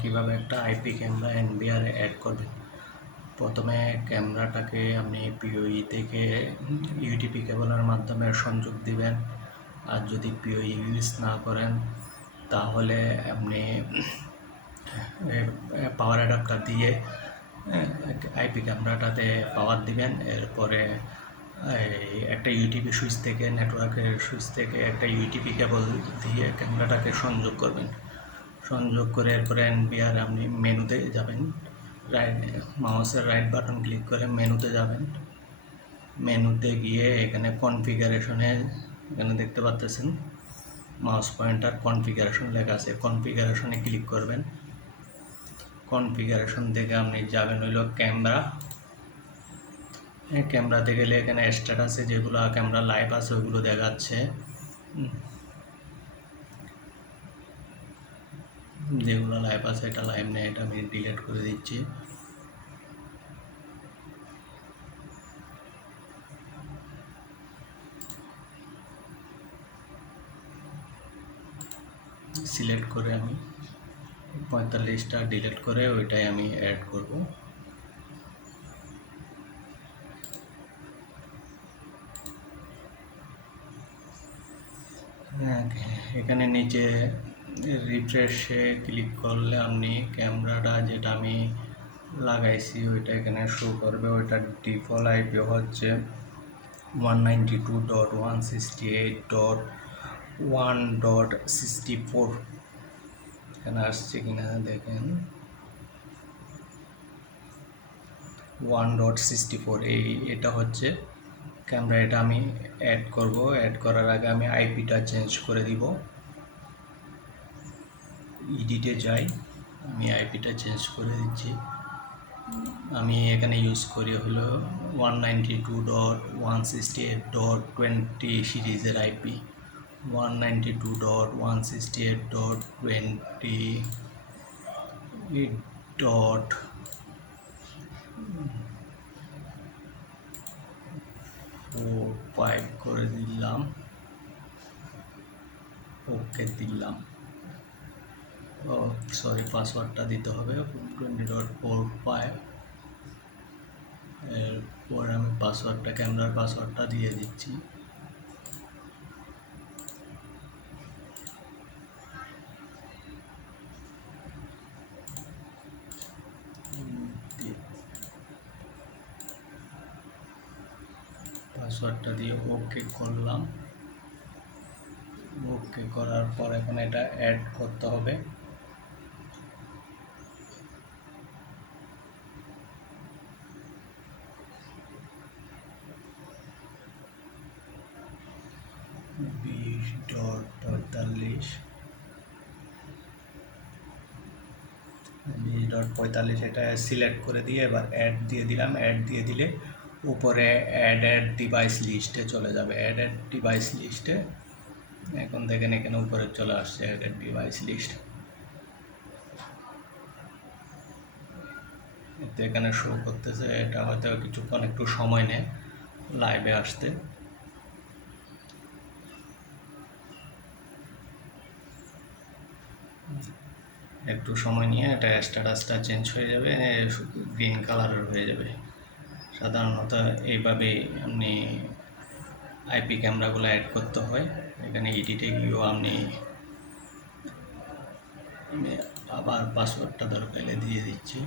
কিভাবে একটা IP camera NVR add করবেন। প্রথমে ক্যামেরাটাকে আপনি পিওই থেকে ইউটিপি কেবলের মাধ্যমে সংযোগ দিবেন। আর যদি পিওই ইউজ না করেন তাহলে আপনি পাওয়ার অ্যাডাপ্টার দিয়ে আইপি ক্যামেরাটাতে পাওয়ার দিবেন। এরপরে একটা ইউটিপি সুইচ থেকে, নেটওয়ার্কের সুইচ থেকে একটা ইউটিপি কেবল দিয়ে ক্যামেরাটাকে সংযোগ করবেন। সংযোগ করে এরপরে এনভিআর আপনি মেনুতে যাবেন, মাউসের রাইট বাটন ক্লিক করে মেনুতে যাবেন। মেনুতে গিয়ে এখানে কনফিগারেশনে, এখানে দেখতে পাচ্ছেন মাউস পয়েন্টার কনফিগারেশন লেখা আছে, কনফিগারেশনে ক্লিক করবেন। কনফিগারেশন থেকে আপনি যাবেন হইল ক্যামেরা। ক্যামেরাতে গেলে এখানে স্ট্যাটাসে যেগুলো ক্যামেরা লাইভ আছে ওগুলো দেখাচ্ছে। যেগুলো লাইভ আছে এটা লাইভ নেই, এটা আমি ডিলিট করে দিচ্ছি। সিলেক্ট করে আমি 45টা ডিলিট করে ওইটাই আমি অ্যাড করব। এখানে নিচে রিফ্রেশে ক্লিক করলে আপনি ক্যামেরাটা যেটা আমি লাগাইছি ওইটা এখানে শো করবে। ওইটার ডিফল্ট আইপি হচ্ছে 192.168.1.64। এখানে আসছে কিনা দেখেন, 1.64 এটা হচ্ছে ক্যামেরা। এটা আমি অ্যাড করব। অ্যাড করার আগে আমি আইপিটা চেঞ্জ করে দিব। এডিটে যাই, আমি আইপিটা চেঞ্জ করে দিচ্ছি। আমি এখানে ইউজ করি হলো 192.168.20 সিরিজের আইপি। 192.168.45 করে দিলাম, ওকে দিলাম। সরি, পাসওয়ার্ডটা দিতে হবে 20.45। এরপর আমি পাসওয়ার্ডটা, ক্যামেরার পাসওয়ার্ডটা দিয়ে দিচ্ছি। পাসওয়ার্ডটা দিয়ে ওকে করলাম। ওকে করার পর এখন এটা অ্যাড করতে হবে। $20.45 এটা সিলেক্ট করে দিয়ে এবার অ্যাড দিয়ে দিলাম। অ্যাড দিয়ে দিলে উপরে অ্যাড ডিভাইস লিস্টে চলে যাবে। অ্যাড ডিভাইস লিস্টে এখন দেখেন এখানে উপরে চলে আসছে অ্যাড ডিভাইস লিস্ট। এতে এখানে শো করতেছে। এটা হয়তো কিছুক্ষণ একটু সময় নেয় লাইভে আসতে। একটু সময় নিয়ে এটা স্ট্যাটাসটা চেঞ্জ হয়ে যাবে, গ্রিন কালারের হয়ে যাবে। সাধারণত এইভাবেই আপনি আইপি ক্যামেরাগুলো অ্যাড করতে হয়। এখানে এডিটে গিয়েও আমি আবার পাসওয়ার্ডটা দরকার দিয়ে দিচ্ছি।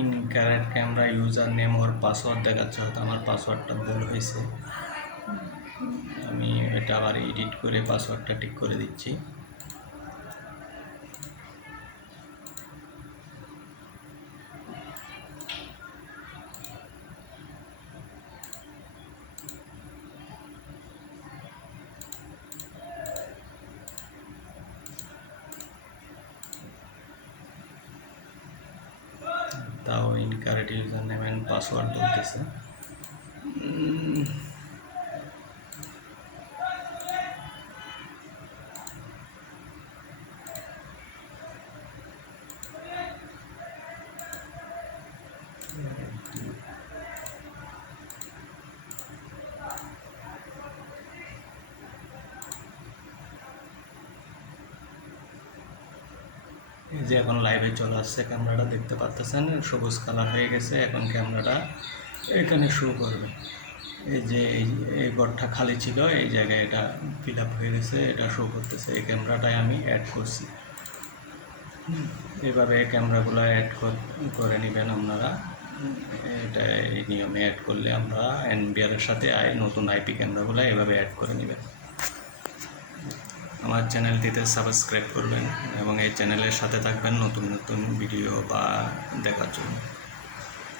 ইনকারেক্ট ক্যামেরা ইউজার নেম ওর পাসওয়ার্ড দেখাচ্ছে, হয়তো আমার পাসওয়ার্ডটা ভুল হয়েছে। আমি এটা আবার এডিট করে পাসওয়ার্ডটা ঠিক করে দিচ্ছি। তাও incorrect user name and password বলতেছে। যে এখন লাইভে চলে আসছে, ক্যামেরাটা দেখতে পাচ্ছেন সবুজ কালার হয়ে গেছে। এখন ক্যামেরাটা এখানে শো করবে। এই যে এই ঘরটা খালি ছিল, এই জায়গায় এটা ফিল আপ হয়ে গেছে, এটা শো করতেছে। এই ক্যামেরাটাই আমি অ্যাড করছি। এভাবে ক্যামেরাগুলো অ্যাড করে নেবেন আপনারা। এটা এই নিয়মে অ্যাড করলে আমরা এনভিআরের সাথে নতুন আইপি ক্যামেরাগুলো এভাবে অ্যাড করে নেবেন। আমার চ্যানেলটিতে সাবস্ক্রাইব করবেন এবং এই চ্যানেলের সাথে থাকবেন নতুন নতুন ভিডিও বা দেখার জন্য।